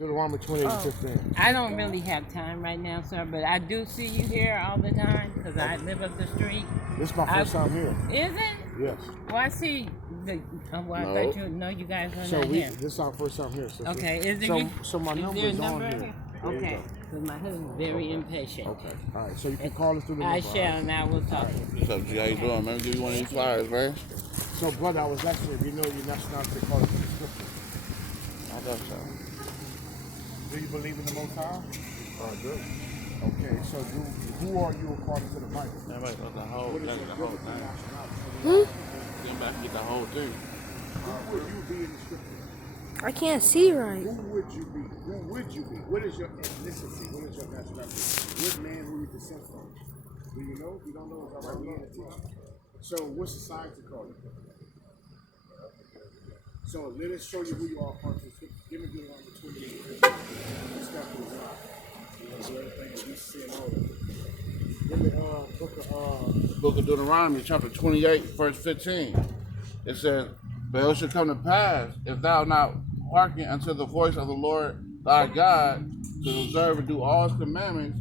Deuteronomy 28:15. I don't really have time right now, sir, but I do see you here all the time because I live up the street. This is my first time here. Is it? Yes. Well, I see. I thought you guys are So not here. this is our first time here. Sister. Okay. Is So my there number a is number on here? here. There you Okay. go. Because my husband's very impatient. Okay. All right. So you can call us through the number. I shall, and I will talk with you. What's up, G? How you doing, man? Let me give you one of these flyers, man. So, brother, I was asking if you know your nationality according to the scripture. I thought so. Do you believe in the Most High? I do. Okay. So who are you according to the Bible? Man, wait, the whole What is thing, your the whole biblical thing. nationality? Get back and get the whole thing. Who would you be in the scripture? I can't see right. Who would you be? Who would you be? What is your ethnicity? What is your nationality? What man who you descend from? Do you know? If you don't know, it's all right. We in the team. So what society called you? So let us show you who you are according to the scripture. Give me Deuteronomy 28. This stuff is not. You know, do everything that we see and all that. Give me Book of Deuteronomy, chapter 28, verse 15. It says, "But it shall come to pass, if thou not hearken unto the voice of the Lord thy God, to observe and do all his commandments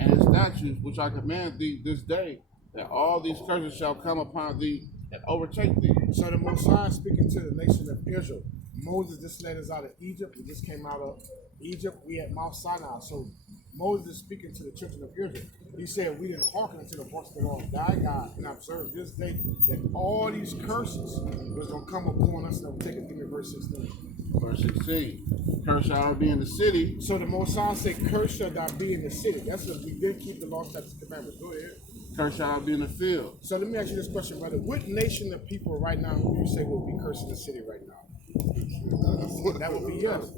and his statutes, which I command thee this day, that all these curses shall come upon thee and overtake thee." So the Most High is speaking to the nation of Israel. Moses just led us out of Egypt. We just came out of Egypt. We at Mount Sinai. So Moses is speaking to the children of Israel. He said, we didn't hearken unto the voice of the Lord thy God and observe this day that all these curses was going to come upon us. And I'm taking it in verse 16. Verse 16, "Curse shall be in the city." So the Most High said, curse shall thou be in the city. That's if we did keep the law, statutes, and commandments. Go ahead. "Curse shall be in the field." So let me ask you this question, brother. What nation of people right now who you say will be cursing the city right now? That would be us.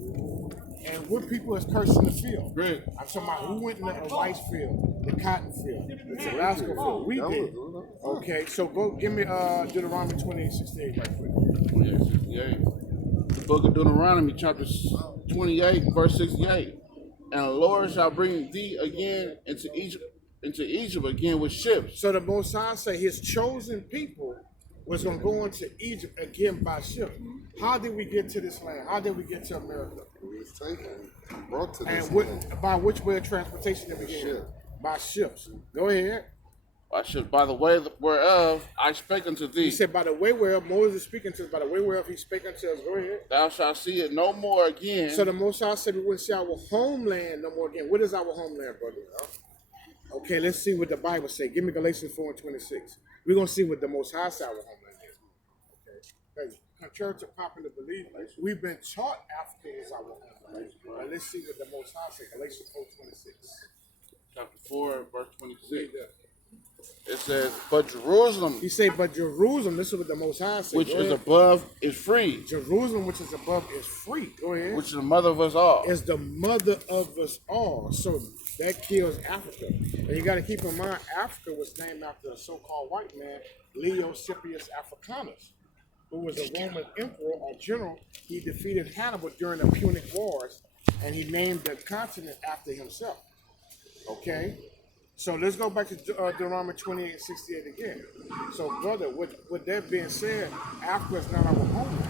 And what people is cursing the field? Great. I'm talking about who went in the rice field, the cotton field, the Alaska field. We did. Okay, so go give me Deuteronomy 28:68 right quick. 68. The book of Deuteronomy, chapter 28, verse 68. "And the Lord shall bring thee again into Egypt again with ships." So the Most High say his chosen people was going to go into Egypt again by ship. How did we get to this land? How did we get to America? We was taken, brought to this And land. by which way of transportation did we get here? By ships. Go ahead. By ships, by the way whereof I spake unto He thee, said, by the way whereof Moses is speaking to us, by the way whereof he spake unto us. Go ahead. thou shalt see it no more again. So the Most High said we wouldn't see our homeland no more again. What is our homeland, brother? Okay, let's see what the Bible say. Give me Galatians 4:26. We're going to see what the Most High said our homeland is. Okay. Contrary to popular belief, we've been taught Africa is our homeland. But let's see what the Most High said. Galatians 4:26. Chapter 4, verse 26. Read that. It says, "But Jerusalem, He said, but Jerusalem, this is what the Most High said. which Go is ahead. above, is free, Jerusalem, which is above, is free. Go ahead. which is the mother of us all." Is the mother of us all. So that kills Africa. And you got to keep in mind, Africa was named after a so-called white man, Leo Scipius Africanus, who was a Roman emperor or general. He defeated Hannibal during the Punic Wars, and he named the continent after himself. Okay? So let's go back to Deuteronomy 28:68 again. So, brother, with that being said, Africa is not our homeland.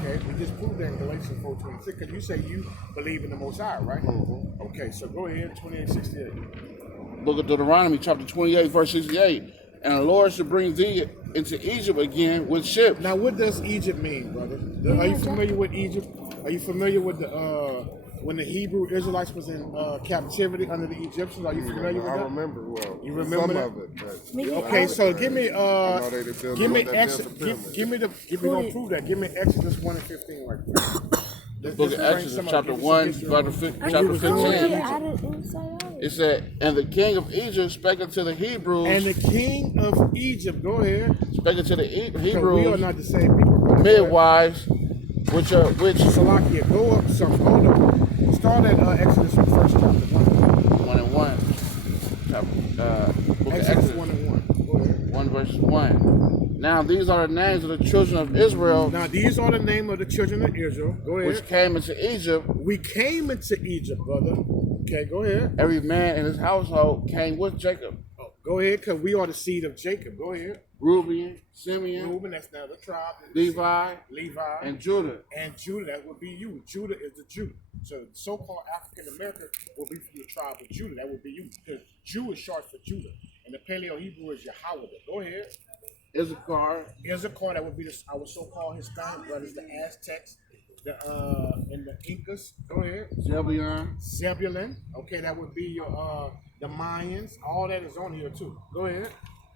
Okay, we just proved that in Galatians 4:26 because you say you believe in the Most High, right? Okay, so go ahead, 28:68. Book of Deuteronomy, chapter 28, verse 68. "And the Lord shall bring thee into Egypt again with ships." Now, what does Egypt mean, brother? Are you familiar with Egypt? Are you familiar with the when the Hebrew Israelites was in captivity under the Egyptians? Are you familiar with I that? remember well. You remember some that? of it. But Okay, so give me I know they did build give me that Exodus. pyramid. Give me we gonna prove that. Give me Exodus 1:15 right quick. Book of Exodus, chapter 1, chapter 15. It said, "And the king of Egypt spake unto the Hebrews," And the king of Egypt, go ahead. spake unto the So we are Hebrews not the same people. brother. midwives, which Salakia, go up some. Hold up. Start at Exodus first chapter 1. 1 and 1. Book of Exodus Exodus 1 and 1. Go ahead. 1 verse 1. "Now these are the names of the children of Israel Now these are the name of the children of Israel. Go ahead. which came into Egypt. We came into Egypt, brother. Okay, go ahead. Every man in his household came with Jacob. Oh, go ahead, because we are the seed of Jacob. Go ahead. Reuben, Simeon, Reuben, that's now the tribe. Levi, Levi. and Judah. And Judah, that would be you. Judah is the Jew. So the so-called African American will be from the tribe of Judah. That would be you, because Jew is short for Judah, and the Paleo Hebrew is Yahweh. Go ahead. Issachar, Issachar, that would be our so-called Hispanic brothers, the Aztecs, and the Incas. Go ahead. Zebulun, Zebulun. Okay, that would be your the Mayans. All that is on here too. Go ahead.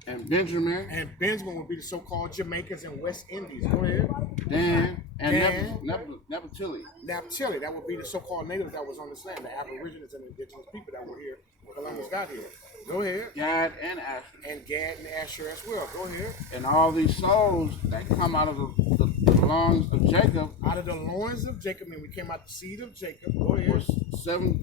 and Benjamin, And Benjamin would be the so-called Jamaicans and West Indies. Go ahead. Dan, and Dan. Naphtali. Naphtali, that would be the so-called natives that was on this land, the Aborigines and indigenous people that were here when Columbus got here. Go ahead. Gad, and Asher. And Gad and Asher as well. Go ahead. And all these souls that come out of the lungs of Jacob Out of the loins of Jacob, and we came out the seed of Jacob. Go ahead. were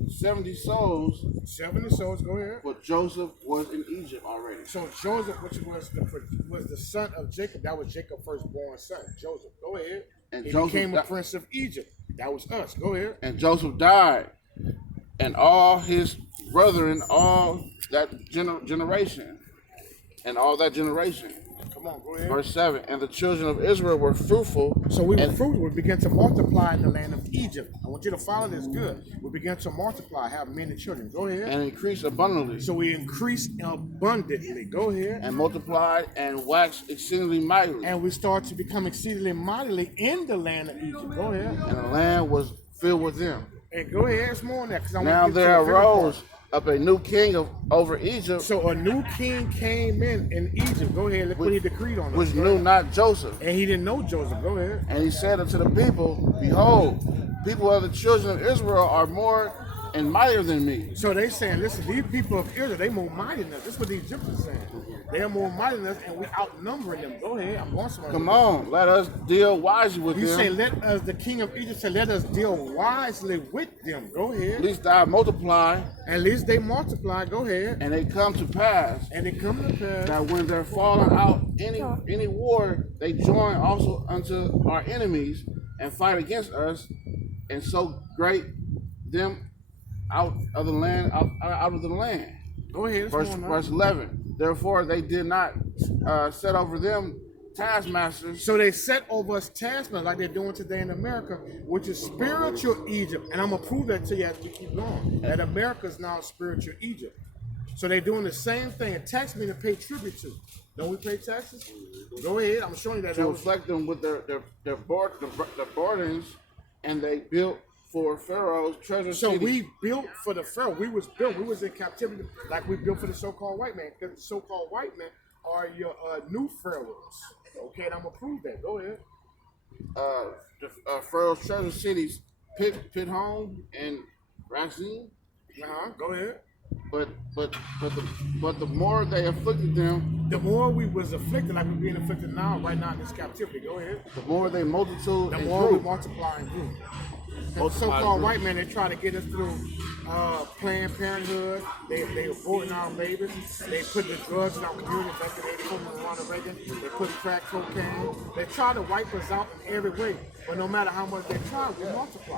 70 souls, 70 souls. Go ahead. but Joseph was in Egypt already. So Joseph, which was the son of Jacob, that was Jacob's firstborn son, Joseph. Go ahead. And He Joseph became a di- prince of Egypt. That was us. Go ahead. And Joseph died, and all his brethren, all that generation, and all that generation. Come on, go ahead. Verse 7, and the children of Israel were fruitful. So we were and fruitful. We began to multiply in the land of Egypt. I want you to follow this good. We began to multiply, have many children. Go ahead. and increased abundantly, So we increased abundantly. Go ahead. and multiplied and waxed exceedingly mightily. And we start to become exceedingly mightily in the land of Egypt. Go ahead. And the land was filled with them. And go ahead. It's more on that. Now there arose up a new king over Egypt, So a new king came in Egypt. Go ahead. Look what he decreed on us. which Go knew ahead. not Joseph. And he didn't know Joseph. Go ahead. And he said unto the people, Behold, people of the children of Israel are more and mightier than me. So they saying, listen, these people of Israel, they more mighty than us. This is what the Egyptians saying. They are more mighty than us, and we outnumbering them. Go ahead. I'm going somewhere. Come on, let us deal wisely with You them. say, let us, the king of Egypt said, let us deal wisely with them. Go At ahead. least I multiply, At least they multiply. Go ahead. and it come to pass And it come to pass. that when there fallen out any war, they join also unto our enemies and fight against us, and so great them out of the land. Out of the land. Go ahead. Verse 11. Therefore, they did not set over them taskmasters. So they set over us taskmasters like they're doing today in America, which is spiritual Egypt. And I'm going to prove that to you as we keep going. That America is now spiritual Egypt. So they're doing the same thing. And tax me to pay tribute to. Don't we pay taxes? Go ahead. I'm showing you that. To That was, reflect them with their burdens, and they built for Pharaoh's treasure so city. we built for the Pharaoh. We was built. We was in captivity like we built for the so-called white man. Because the so-called white man are your new pharaohs. Okay, and I'm going to prove that. Go ahead. Pharaoh's treasure cities, Pithom and Raxine. Go ahead. But the more they afflicted them, The more we was afflicted, like we're being afflicted now, right now in this captivity. Go ahead. the more they multitude The and more we grew. multiply and grew. The Multiply so-called and white man, they try to get us through Planned Parenthood. They aborting our babies. They put the drugs in our community back in 84 with Ronald Reagan. They put crack cocaine. They try to wipe us out in every way. But no matter how much they try, we multiply.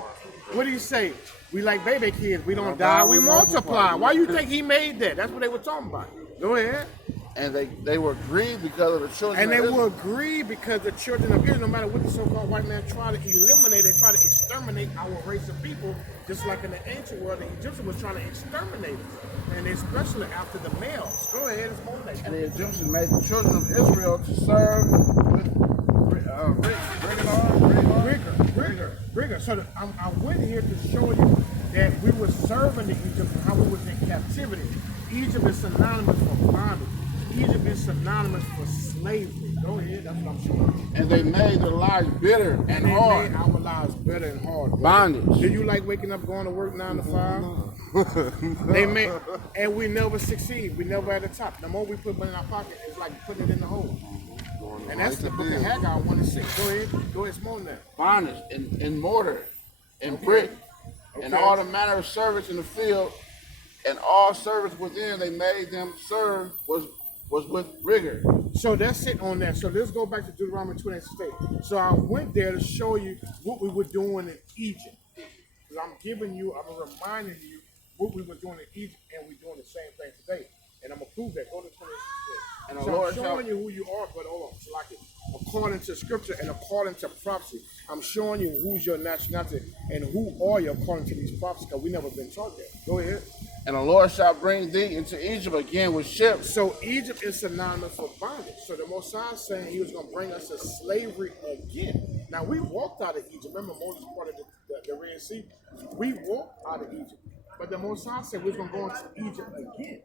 What do you say? We like baby kids. We don't die, we multiply. Why you think he made that? That's what they were talking about. Go ahead. And they were grieved because of the children. And they of Israel. will agree because the children of Israel, no matter what the so-called white man try to eliminate, they try to exterminate our race of people, just like in the ancient world, the Egyptians was trying to exterminate us, and especially after the males. Go ahead, it's more And the Egyptians made the children of Israel to serve with rigor. So I went here to show you that we were serving the Egyptians, how we was in captivity. Egypt is synonymous for bondage. Egypt is synonymous for slavery. Go ahead, that's what I'm showing. And they made their lives bitter and They hard. made our lives better and hard. Bondage. Do you like waking up, going to work 9 to 5? They made, and we never succeed. We never at the top. The more we put money in our pocket, it's like putting it in the hole. And that's the book of Haggai 1:6. Go ahead, smoke that. Bondage and mortar and brick and all the manner of servants in the field and all servants within they made them serve was with rigor. So that's it on that. So let's go back to Deuteronomy 28. So I went there to show you what we were doing in Egypt. Because I'm reminding you what we were doing in Egypt, and we're doing the same thing today. And I'm gonna prove that. Go to 26. And the So Lord I'm showing you who you are, but hold on. So like it, according to scripture and according to prophecy, I'm showing you who's your nationality and who are you according to these prophecies, because we never been taught that. Go ahead. And the Lord shall bring thee into Egypt again with ships. So Egypt is synonymous for bondage. So the Messiah is saying he was going to bring us to slavery again. Now we walked out of Egypt. Remember Moses parted the Red Sea? We walked out of Egypt. But the Messiah said we're going to go into Egypt again.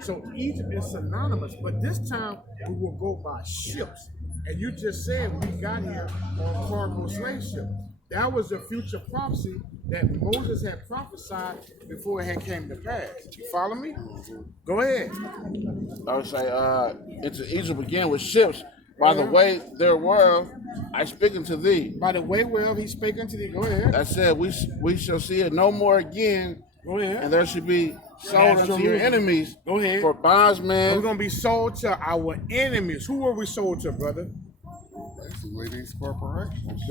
So Egypt is synonymous. But this time we will go by ships. And you just said we got here on cargo slave ship. That was a future prophecy that Moses had prophesied before it had came to pass. You follow me? Go ahead. I would say, into Egypt again with ships. By the way there were, I speak unto thee. By the way whereof he spake unto thee. Go ahead. I said, we shall see it no more again. Go ahead. And there should be sold unto your enemies. Go ahead. For bondsmen. We're going to be sold to our enemies. Who were we sold to, brother? Basically, these corporations.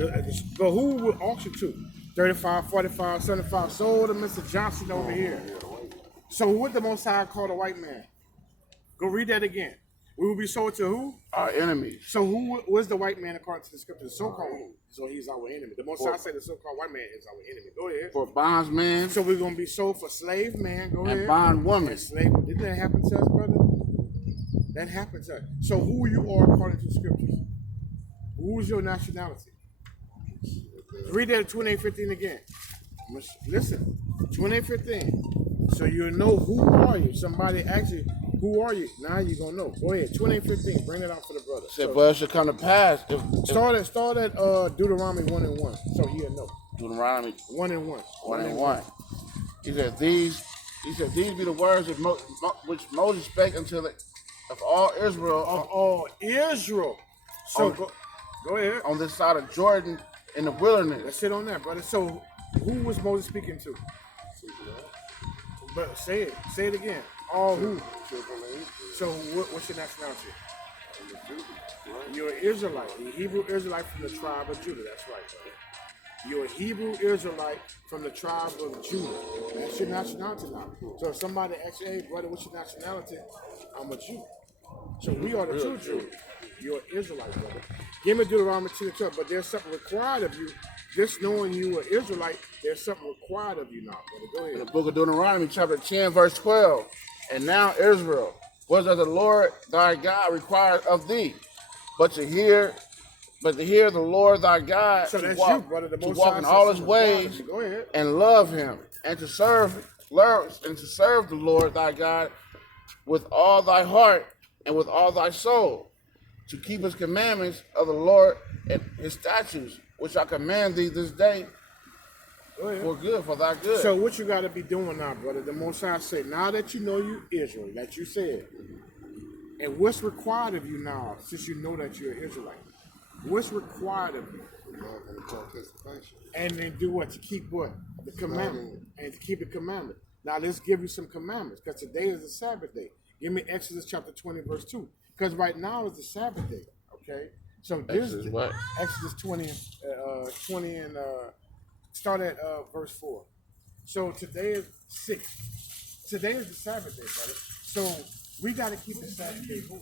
But who would auction to? 35, 45, 75. Sold to Mr. Johnson over here. So what the Most High called a white man? Go read that again. We will be sold to who? Our enemies. So who was the white man according to the scripture? The so-called. So he's our enemy. The Most High said the so-called white man is our enemy. Go ahead. For bondsmen. So we're going to be sold for slave man. Go ahead. And bondwoman. And slave. Didn't that happen to us, brother? That happened to us. So who you are according to the scriptures? Who's your nationality? Read that 28:15 again. Listen, 28:15. So you know who are you. Somebody asks you, who are you? Now you're going to know. Go ahead, 28:15. Bring it out for the brother. Said, but it should come to pass. If Start at Deuteronomy 1:1. So he'll know. Deuteronomy 1:1. 1:1. He said, these be the words which Moses spake unto the of all Israel. Of all Israel. So go ahead. On this side of Jordan in the wilderness. Let's sit on that, brother. So who was Moses speaking to? But say it. Say it again. All who? So what's your nationality? You're an Israelite. You're a Hebrew Israelite from the tribe of Judah. That's right, brother. You're a Hebrew Israelite from the tribe of Judah. That's your nationality now. So if somebody asks you, hey, brother, what's your nationality? I'm a Jew. So we are the true Jews. You're an Israelite, brother. Give me Deuteronomy 10:12, but there's something required of you. Just knowing you are Israelite, there's something required of you now, brother. Go In the ahead. book of Deuteronomy, chapter 10, verse 12. And now, Israel, what does the Lord thy God require of thee? But to hear the Lord thy God, So to that's walk, you, brother. The to Most walk High in says all his something required ways of you. Go ahead. and love him, and to serve the Lord thy God with all thy heart and with all thy soul, to keep his commandments of the Lord and his statutes, which I command thee this day Go ahead. for good, for thy good. So what you got to be doing now, brother? The Most High said, now that you know you Israel, that you said, and what's required of you now, since you know that you're an Israelite? What's required of you? Love and participation. And then do what? To keep what? The commandment. And to keep the commandment. Now let's give you some commandments, because today is the Sabbath day. Give me Exodus chapter 20, verse 2. Because right now is the Sabbath day. Okay? So this Exodus what? Exodus 20 and start at verse 4. So today is 6. Today is the Sabbath day, brother. So we got to keep the Sabbath day holy.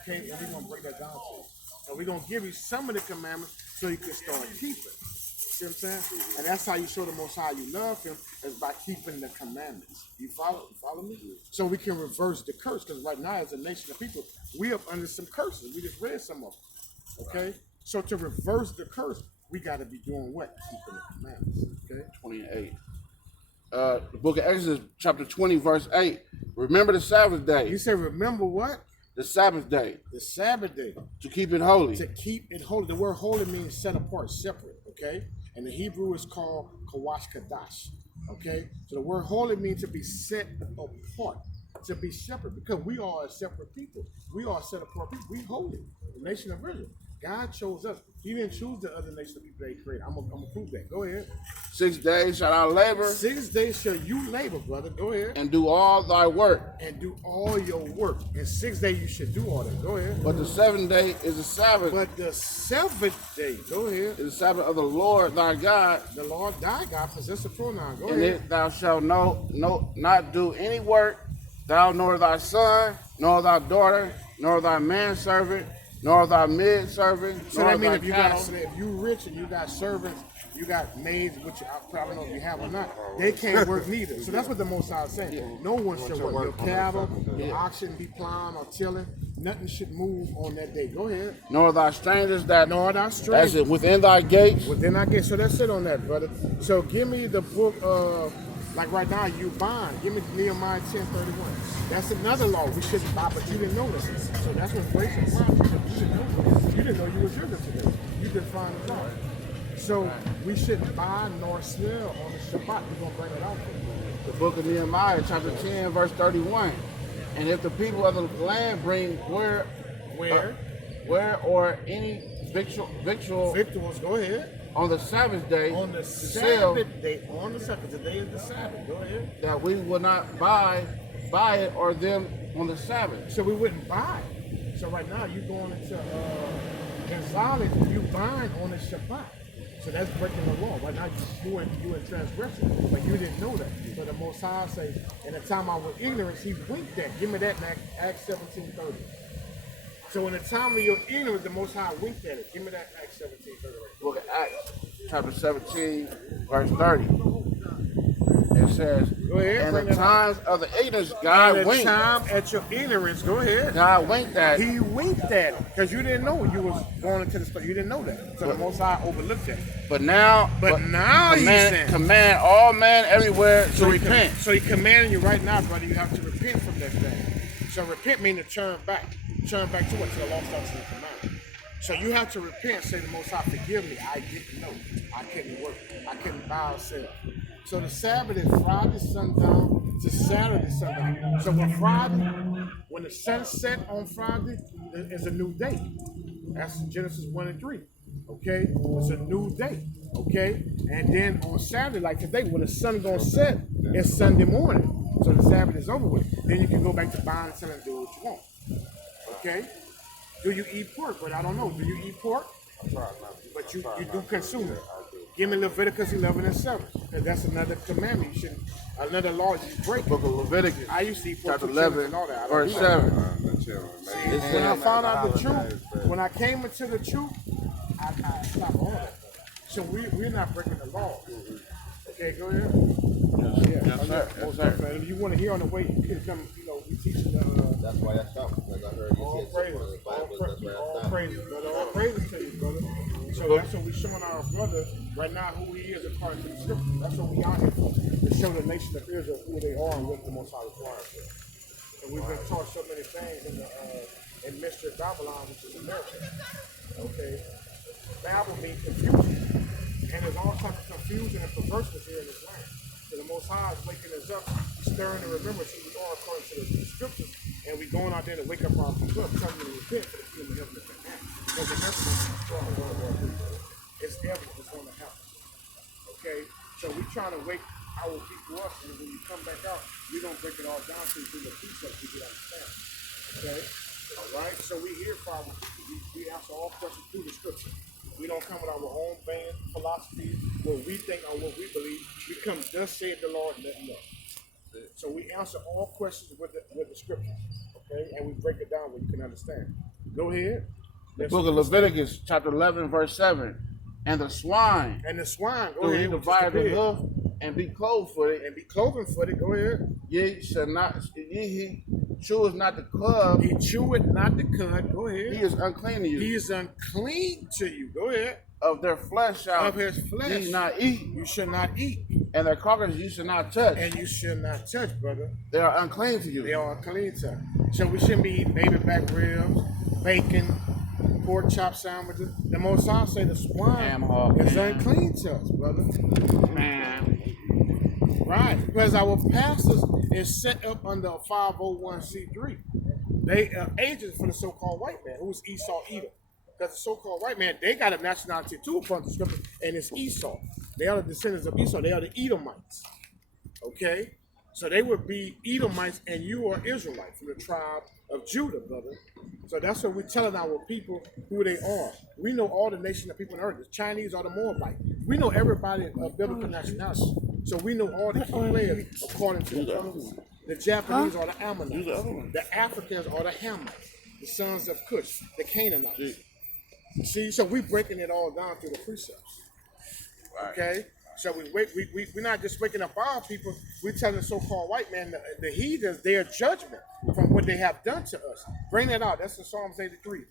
Okay? And we're going to break that down to you. And we're going to give you some of the commandments so you can start keeping. See what I'm saying? And that's how you show the Most High you love him, is by keeping the commandments. You follow me? So we can reverse the curse, because right now as a nation of people, we are under some curses. We just read some of them. Okay? So to reverse the curse, we got to be doing what? Keeping the commandments. Okay? 28. The book of Exodus, chapter 20, verse 8. Remember the Sabbath day. You say, remember what? The Sabbath day. The Sabbath day. To keep it holy. To keep it holy. The word holy means set apart, separate. Okay? And the Hebrew is called kawash kadash. Okay? So the word holy means to be set apart, to be separate, because we are a separate people. We are a set apart people. We holy. The nation of Israel. God chose us. He didn't choose the other nation of people that he created. I'm gonna prove that. Go ahead. 6 days shall thou labor 6 days shall you labor, brother. Go ahead. and do all thy work. And do all your work. In 6 days you should do all that. Go ahead. But the 7th day is the Sabbath. But the 7th day, go ahead. Is the Sabbath of the Lord thy God. The Lord thy God possess the pronoun. Go And ahead. it thou shalt not do any work, thou nor thy son, nor thy daughter, nor thy manservant, nor thy maidservant, So nor that means thy if you got, cattle. if you rich and you got servants, you got maids, which I don't know if you have or not, they can't work neither. So that's what the Most High is saying. No one should work. Your cattle, your oxen be plowing or tilling. Nothing should move on that day. Go ahead. Nor thy strangers that Nor thy strangers. that's it, within thy gates. Within I get, so that's it on that, brother. So give me the book of, like right now, you bind. Give me Nehemiah 10:31. That's another law we shouldn't buy, but you didn't know this. So that's what grace and promise. You didn't know this. You didn't know you was ignorant to this. You didn't find the law. So we shouldn't buy nor sell on the Shabbat. We're gonna bring it out for you. The book of Nehemiah, chapter 10, verse 31. And if the people of the land bring where or any victual Victuals, go ahead. on the Sabbath day On the to sell, Sabbath day, on the Sabbath, the day is the Sabbath. Go ahead. that we will not buy it or them on the Sabbath. So we wouldn't buy. So right now you going into Gonzalez, you buying on the Shabbat. So that's breaking the law. Right now you in transgression, but you didn't know that. So the Most High says, in the time I was ignorance, he winked at. Give me that in Acts 17:30. So in the time of your ignorance, the Most High winked at it. Give me that in Acts 17:30. Book of Acts, chapter 17, verse 30. It says, Go ahead, in bring the it times of the ignorance, In God the winked. time at your ignorance, go ahead. God winked at. He winked at it because you didn't know you was going into the store. You didn't know that. So the Most High overlooked that. But now Now he's saying. command all men everywhere to So repent. So he commanding you right now, brother. You have to repent from that thing. So repent means to turn back. Turn back to what? To the law, statutes, and commandments. So you have to repent. Say the Most High, forgive me. I didn't know. I couldn't work. I couldn't buy or sell. So the Sabbath is Friday sundown to Saturday sundown. So when Friday, when the sun set on Friday, is a new day. That's Genesis 1 and 3. Okay? It's a new day. Okay? And then on Saturday, like today, when the sun gonna set, it's Sunday morning. So the Sabbath is over with. Then you can go back to buying and selling and do what you want. Okay? Do you eat pork? But I don't know. Do you eat pork? But you do consume it. Give me Leviticus 11 and 7. And that's another commandment. You should, another law you break. Book of Leviticus, I used to eat pork chapter with children 11, and all that. I don't verse do that. 7. When I found out the truth, when I came into the truth, I stopped all that. So we're not breaking the law. Okay, go ahead. Yes, sir. Yes, sir. And if you want to hear on the way, you can come, we teaching That's why I stopped, because I heard you all said praises, something about the Bible. That's why I all stopped. praises, brother, all praises to you, brother. So that's what we're showing our brother right now who he is according to the scripture. That's what we out here for, to show the nation of Israel who they are and what the Most High requires. And we've been taught so many things in Mystery Babylon, which is America. Okay, Babel means confusion, and there's all types of confusion and perverseness here in this land. So the Most High is waking us up, stirring the remembrance who we are according to the scriptures, and we're going out there to wake up our people up, telling them to repent for the kingdom of heaven is at hand. Because the heaven is strong and World War III. It's evident it's going to happen. Okay? So we're trying to wake our people up, and when you come back out, we're going to break it all down to you through the precepts we get understand. Okay? All right? So we're here for our people. We answer all questions through the scripture. We don't come with our own vain philosophy, what we think or what we believe. We come, thus saith the Lord, and let him know. So we answer all questions with the scriptures, okay? And we break it down where you can understand. Go ahead. Book of Leviticus, chapter 11, verse 7. And the swine, And the swine, go do he ahead. divide the hoof and be clothed for it, And be cloven footed, go ahead. ye he cheweth not the cub, He chew it, not the cud, go he ahead. is unclean to you. He is unclean to you, go ahead. Of their flesh shall Of his flesh. ye not eat, You should not eat, and their carcass you should not touch. and you should not touch, brother. They are unclean to you. They are unclean to us. So we shouldn't be eating baby back ribs, bacon, pork chop sandwiches. The Most High say the swine Ham hock, is man. unclean to us, brother. Man, Right, because our pastors is set up under a 501c3. They are agents for the so-called white man, who's Esau Edom. Because the so-called white man, they got a nationality too upon the scripture, and it's Esau. They are the descendants of Esau. They are the Edomites. Okay? So they would be Edomites, and you are Israelite from the tribe of Judah, brother. So that's what we're telling our people who they are. We know all the nations of people on earth. The Chinese are the Moabite. We know everybody of biblical nationality. So we know all the key players according to the covenant. The Japanese are the Use the Ammonites. other one. The Africans are the Hamites, the sons of Cush, the Canaanites. See, so we breaking it all down through the precepts. Okay? So we're not just waking up our people, we're telling the so-called white man, the heathens, their judgment from what they have done to us. Bring that out. That's in Psalms 83.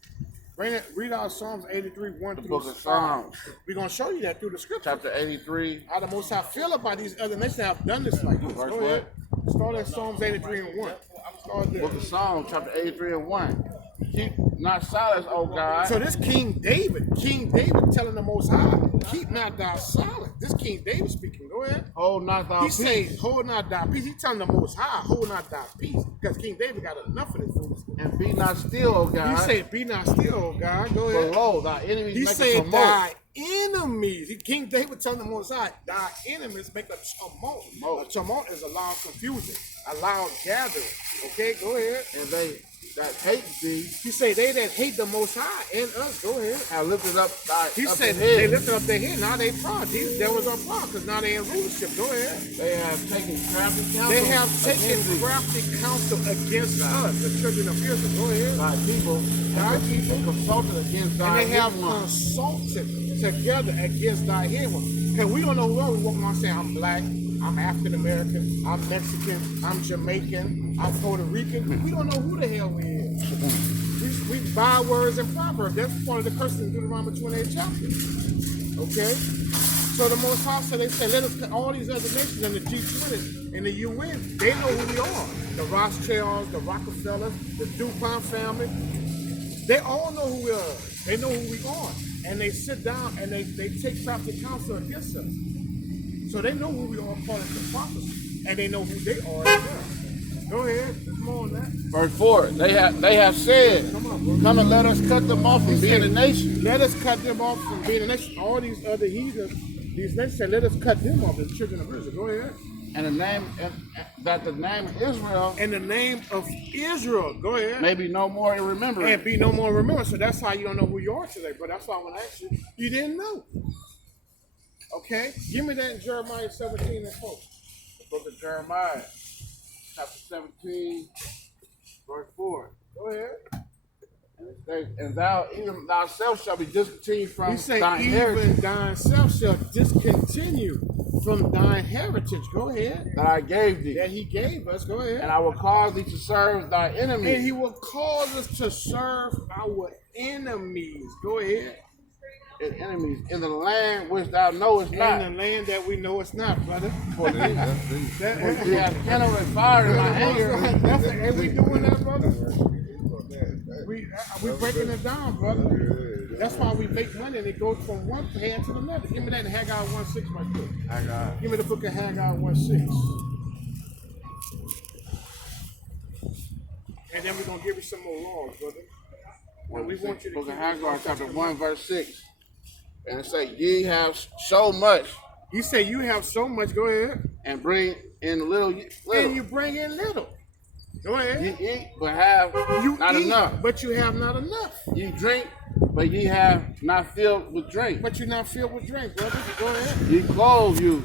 Read out Psalms 83, 1 The through book of 5. Psalms, We're going to show you that through the scripture. chapter 83. How the Most High feel about these other nations that have done this like this. Verse Go ahead. Start at Psalms 83 and 1. Start there. Book of Psalms, chapter 83 and 1. Keep not silence, O God. So this King David telling the Most High, keep not thou silent. This King David speaking. Go ahead. Hold not thy He peace. say, hold not thy peace. He telling the Most High, hold not thy peace. Because King David got enough of this foolishness. And be not still, O God. He say, be not still, O God. Go ahead. For lo, thy enemies He make a said, tumult. thy enemies. King David telling the Most High, thy enemies make a tumult. A tumult is a loud confusion, a loud gathering. Okay, go ahead. And they that hate thee He say, they that hate the Most High and us. Go ahead. have lifted up thy He up said, the head. they lifted up their head. Now they proud. These devils are proud because now they in rulership. Go ahead. They have taken crafty counsel. They have taken against thee. crafty counsel against us, the children of Israel. Go ahead. Thy people, Thy people, consulted against and thy they have hidden one. consulted together against thy hidden one. Because we don't know where we walk around saying, I'm black, I'm African American, I'm Mexican, I'm Jamaican, I'm Puerto Rican. We don't know who the hell we is. We buy words and proverbs. That's part of the curse in Deuteronomy 28 chapter. Okay? So the Most High said, they said, let us, all these other nations in the G20 and the UN, they know who we are. The Rothschilds, the Rockefellers, the DuPont family, they all know who we are. They know who we are. And they sit down and they take crafty counsel against us. So they know who we are according to prophecy. And they know who they are as well. Go ahead. There's more on that. Verse 4. They have said, Come on, bro. come and let us cut them off from being a nation. Let us cut them off from being a nation. All these other heathens, these nations said, let us cut them off, the children of Israel. Go ahead. And the name that the name of Israel In the name of Israel. Go ahead. may be no more in remembrance. And be no more remembered. So that's how you don't know who you are today. But that's why I want to ask you, you didn't know. Okay? Give me that in Jeremiah 17 and 4. The book of Jeremiah, chapter 17, verse 4. Go ahead. And it says, and thou even thyself shall be discontinued from He say, thine even heritage thine self shall discontinue from thine heritage. Go ahead. that I gave thee. That he gave us. Go ahead. And I will cause thee to serve thy enemies. And he will cause us to serve our enemies. Go ahead. And enemies in the land which thou knowest not. In the land that we know it's not, brother. For thee have kindled a fire in my anger. And we doing that, brother. We breaking it down, brother. That's why we make money and it goes from one hand to another. Give me that in Haggai 1:6 right quick. Haggai. Give me the book of Haggai 1:6. And then we're gonna give you some more laws, brother. And we want you to Book of keep Haggai, this chapter law. 1, verse 6. And it say, ye have so much You say you have so much, go ahead. and bring in little. And you bring in little. Go ahead. Ye eat, but have You not eat, enough. but you have not enough. Ye drink, but ye have not filled with drink. But you're not filled with drink, brother. Go ahead. Ye clothe you,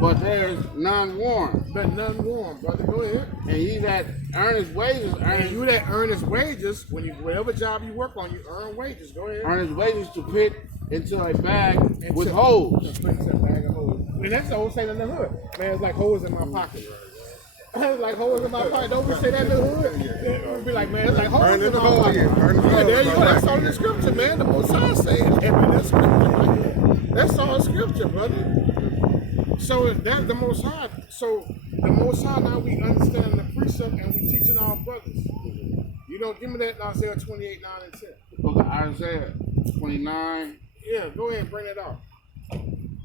but there is none warm. But none warm, brother. Go ahead. And ye that earn his wages, And you that earn his wages, when you whatever job you work on, you earn wages. Go ahead. earn his wages to put into a bag with Into- holes. Just put into a bag of holes. And that's the old saying in the hood. Man, it's like holes in my pocket. It's like holes in my pocket. Don't we say that in the hood? It would be like, man, it's like holes Burn in the my hole, pocket. yeah. Burn the Yeah, hole. there you go. That's all in the scripture, man. The Most High saying, that's scripture. That's all scripture, brother. So that's the Most High. So the Most High, now we understand the precept and we teaching our brothers. You know, give me that Isaiah 28, 9 and 10. Book of Isaiah 29. Yeah, go ahead and bring it out.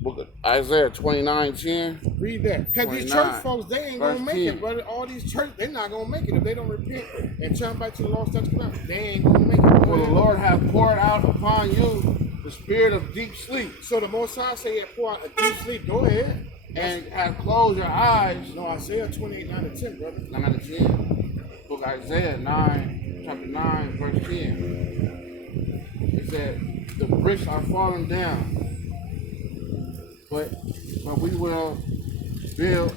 Book of Isaiah 29:10. Read that. Because these 29, church folks, they ain't going to verse make 10. it, brother. All these church, they're not going to make it. If they don't repent and turn back to the law, statutes, and commandments, they ain't going to make it. Go For the ahead. Lord hath poured out upon you the spirit of deep sleep, So the Most High say he had pour out a deep sleep. Go ahead. and hath closed your eyes. No, Isaiah 28, 9 and 10, brother. 9 out of 10. Book of Isaiah 9, chapter 9, verse 10. It said, the bricks are falling down, but we will build.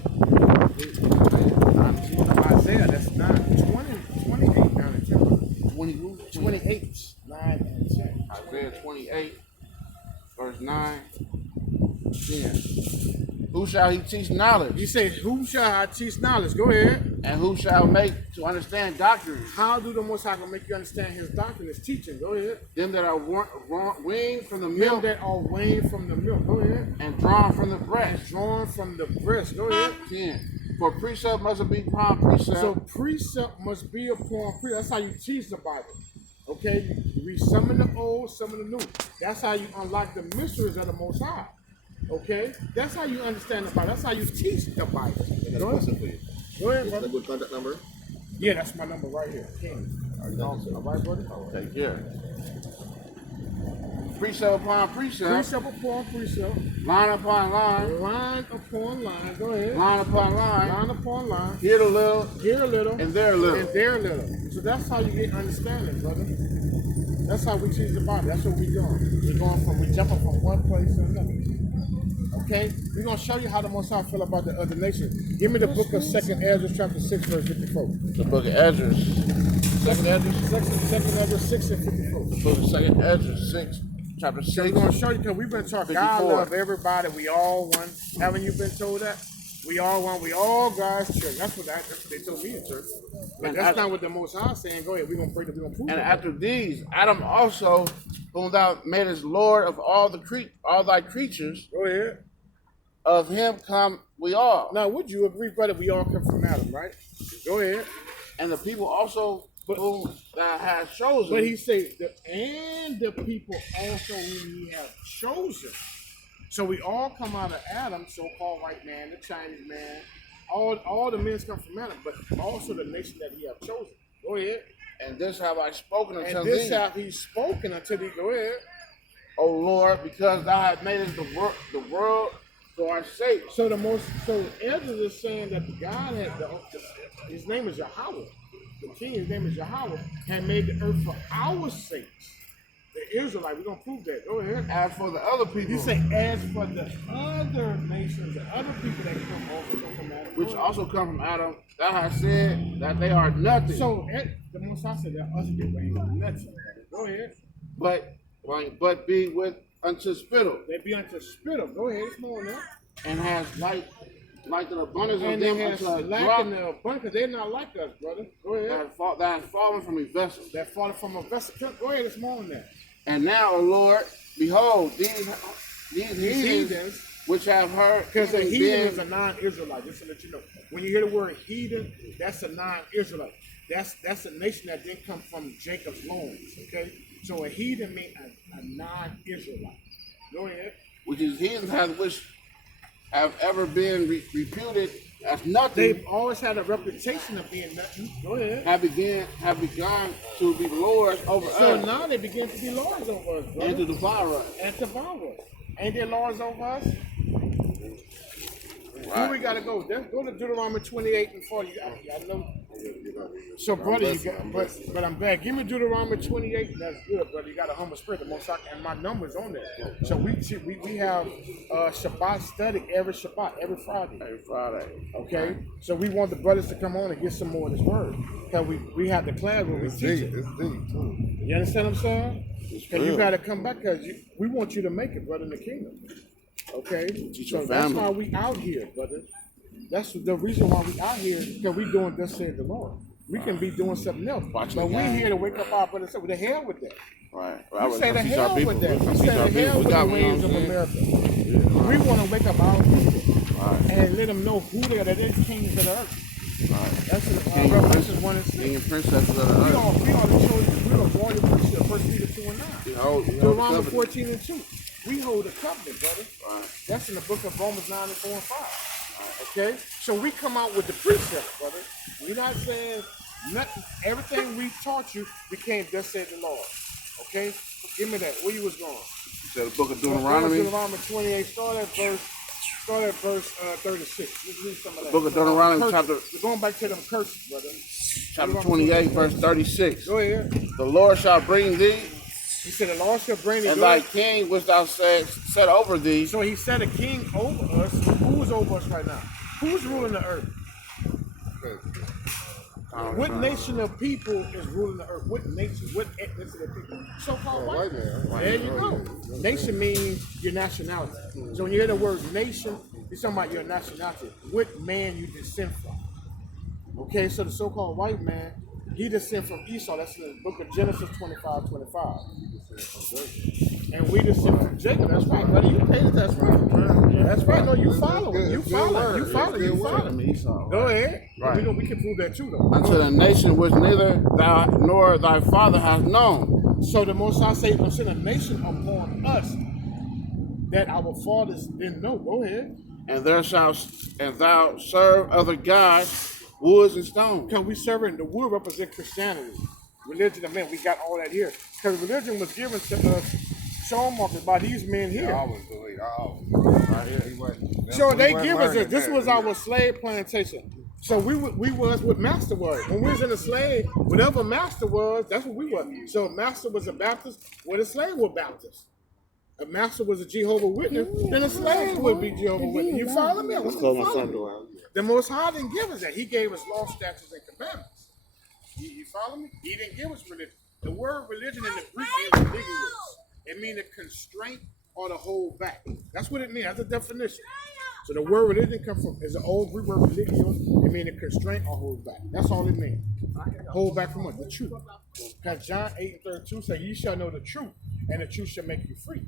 Isaiah, that's 28, 9 and 10. 28, 9 and 10. Isaiah 28, verse 9, 10. Who shall he teach knowledge? You say, who shall I teach knowledge? Go ahead. And who shall make to understand doctrine? How do the Most High gonna make you understand his doctrine, his teaching? Go ahead. Them that are weaned from the Them milk that are weaned from the milk. Go ahead. and drawn from the breast. Drawn from the breast. Go ahead. 10. For precept must be upon precept. So precept must be upon precept. That's how you teach the Bible. Okay? You read some in the old, some in the new. That's how you unlock the mysteries of the Most High. Okay? That's how you understand the Bible. That's how you teach the Bible. That's Go question ahead. for you. Go ahead, Is that a brother. good contact number? Yeah, that's my number right here. King. All right, brother? Take care. Precept upon precept, Precept upon precept. line upon line, Line upon line. Go ahead. line upon line, Line upon line. here a little, Here a little. and there a little. And there a little. So that's how you get understanding, brother. That's how we teach the Bible. That's what we're doing. We're jumping from one place to another. Okay? We're going to show you how the Most High feel about the other nations. Give me the book of 2nd Ezra, chapter 6, verse 54. The book of Ezra. Second Ezra. 2nd Ezra 6 and 54. The book of Second Ezra 6, chapter We're 6. going to show you because we've been taught God 54. love everybody. We all one. Haven't you been told that? We all one. We all God's children. That's what they told me in church. But And that's not what the Most High is saying. Go ahead. We're going to pray that we're going to prove And it. after these, Adam also, whom thou madest Lord of all thy creatures, Go ahead. of him come we all. Now, would you agree, brother, we all come from Adam, right? Go ahead. And the people also whom thou hast chosen. But he said, and the people also whom he has chosen. So we all come out of Adam, so-called white man, the Chinese man. All the men come from Adam, but also the nation that he has chosen. Go ahead. And this have I spoken unto And this thee, have he spoken unto thee. Go ahead. O Lord, because thou hast made us the world for our sake. So Ezra is saying that God had his name is Yahweh. The king, his name is Yahweh, had made the earth for our sakes. The Israelite, we're gonna prove that. Go ahead. As for the other people, You say, as for the other nations, the other people that come from Adam, which also come from Adam, thou hast said that they are nothing. so the Most High said that us people ain't nothing. Go ahead. but be with unto spittle, They be unto spittle. Go ahead, it's more now. and has like an abundance of And them they has unto a lacking drop the abundance, because they're not like us, brother. Go ahead. that has fallen from a vessel. That falling from a vessel. Go ahead, it's more than that. And now, O Lord, behold, these These heathens heathens, which have heard, because a even heathen been- is a non-Israelite. Just to let you know, when you hear the word heathen, that's a non-Israelite. That's a nation that didn't come from Jacob's loins. Okay, so a heathen means a non-Israelite. Go ahead. which is heathens which have ever been reputed as nothing, They've always had a reputation of being nothing. Go ahead. have begun to be lords over So us now they begin to be lords over us, brother. and to devour us. And to devour us. Ain't there lords over us? Where we gotta go? Let's go to Deuteronomy 28 and 40. I know. So, brother, but I'm back. Give me Deuteronomy 28. That's good, brother. You got a humble spirit, the Most High, and my number's on there. So we have Shabbat study every Shabbat, every Friday. Every Friday. Okay, so we want the brothers to come on and get some more of this word. Because we have the class where we It's teach deep. it. It's deep too. You understand what I'm saying? Because you real. got to come back because we want you to make it, brother, in the kingdom. Okay? Teach So your that's family. why we out here, brother. That's the reason why we out here, because we doing thus said the Lord. We can be doing something else. Watching But the we're game. here to wake up our brothers. So the hell with that. Right. We say the hell with that. We say the hell We with the got ways of America. We want to wake up our people and let them know who they are. That they're kings of the earth. That's King what and Revelation 1 and 6. King and princesses of the We earth. are the children. We are royal priesthood. 1 Peter 2 and 9. Behold, Deuteronomy 14 and 2. We hold a covenant, brother. Right. That's in the book of Romans 9 and 4 and 5. Okay? So we come out with the precepts, brother. We're not saying nothing. Everything we taught you became thus said the Lord. Okay? Give me that. Where you was going? You said the book of Deuteronomy Deuteronomy. 28. Start at verse 36. Let's read some of that. Book of Deuteronomy, Curses. chapter- We're going back to them curses, brother. Chapter 28, verse 36. Go ahead. The Lord shall bring thee, He said, the Lord shall bring thee. and Go thy ahead. king which thou set over thee, So he set a king over us. Who is over us right now? Who's ruling the earth? What nation of people is ruling the earth? What nation? What ethnicity of people? So-called white. White man. There you go. Nation means your nationality. So when you hear the word nation, you're talking about your nationality. What man you descend from. Okay, so the so-called white man, he descend from Esau. That's in the book of Genesis 25:25. And we descend from Jacob. That's right, buddy. You paid it. That's right. That's right. No, you follow it. You follow. You follow. You follow. Esau. Go ahead. Right. We can prove that too, though. Unto the nation which neither thou nor thy father hast known. So the Most High say, "I'm sending a nation upon us that our fathers didn't know." Go ahead. And thou serve other gods, woods and stones. Because we serving the wood represent Christianity, religion of men. We got all that here. Because religion was given to us, shown market by these men I here. always believe. I always. Right here. He wasn't. So they wasn't give us learning this that. was our slave plantation. So we was what master was. When we was in a slave, whatever master was, that's what we were. So if master was a Baptist, well, the slave was Baptist. If master was a Jehovah Witness, then a slave would be Jehovah Witness. You follow me? The Most High didn't give us that. He gave us law, statutes, and commandments. You follow me? He didn't give us religion. The word religion in the Greek is religious. It means a constraint or to hold back. That's what it means. That's the definition. So the word religion comes from is an old Greek word religion. It means a constraint or hold back. That's all it means. Hold back from what? The truth. Because John 8:32 says, "Ye shall know the truth, and the truth shall make you free."